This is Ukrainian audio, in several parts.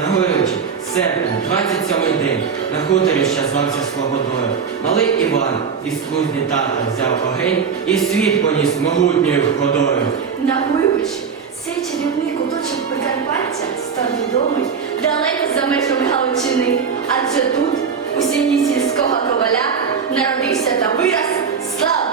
Нагорючи, серпень, 27-й день, на хуторі, що звався Слободою, малий Іван із кузні тата взяв огень і світ поніс могутньою ходою. Нагуйович, цей чарівний куточок Прикарпаття став відомий далеко за межами Галичини, адже тут, у сім'ї сільського коваля, народився та вираз славний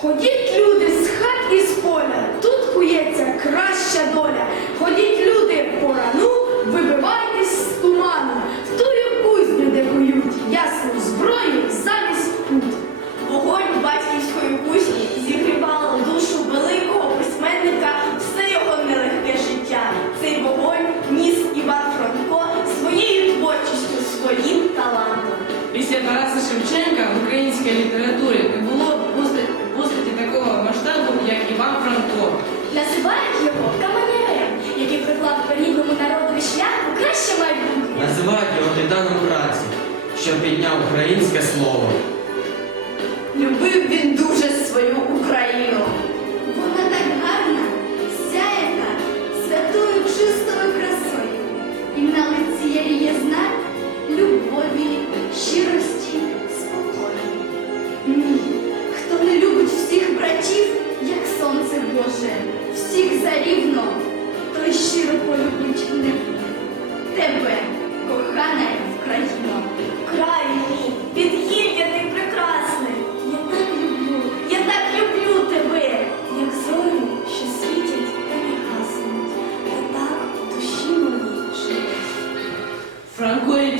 Ходіть, люди, з хат і з поля, тут кується краща доля. Ходіть, Титаном праці, що підняв українське слово. Любив він дуже свою Україну. Вона так гарна, сяєна, святою чистою красою. І на лиці я її знак любові, щирості, спокою. Ні, хто не любить всіх братів, як сонце Боже, всіх зарівно, той щиро полюбить не. Тебе,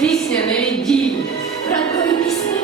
Пісня невіддільна. Ранкові пісні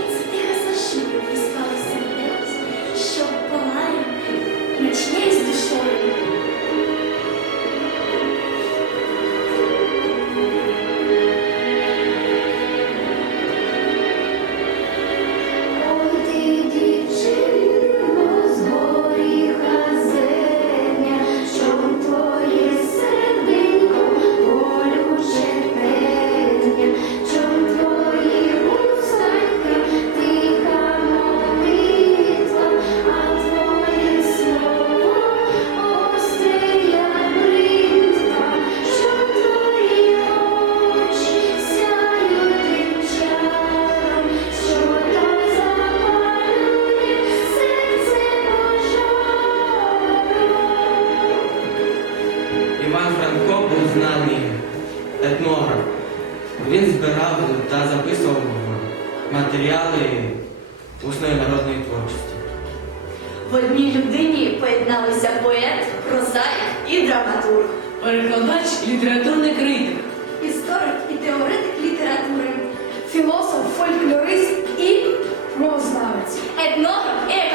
Іван Франко був знаний етнограф. Він збирав та записував матеріали усної народної творчості. В одній людині поєдналися поет, прозаїк і драматург. Перекладач, літературний критик. Історик і теоретик літератури, Філософ, фольклорист і мовознавець. етнограф і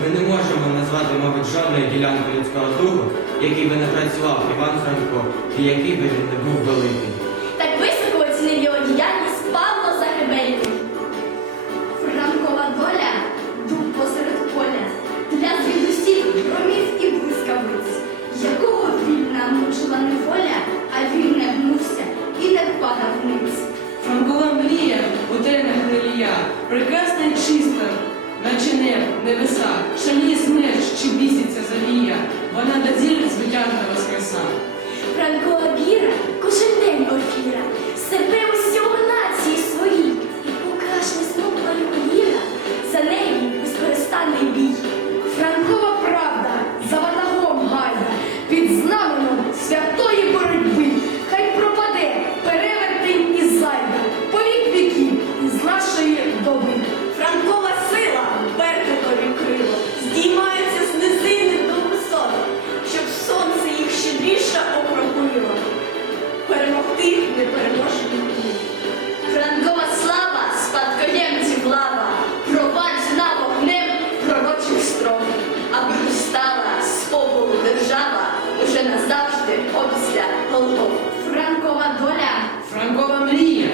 Ми не можемо назвати, мабуть, жодної ділянки людського духу, який би не працював Іван Франко і який би він не був великий. Небеса, шаліє смерть, чи біситься завія, вона до зір звитяжна воскреса. Непереможний бій. Франкова слава спадкоємців лава, проваджена вогнем пророчих строк, аби устала з поболу держава уже назавжди опісля полков. Франкова доля Франкова мрія.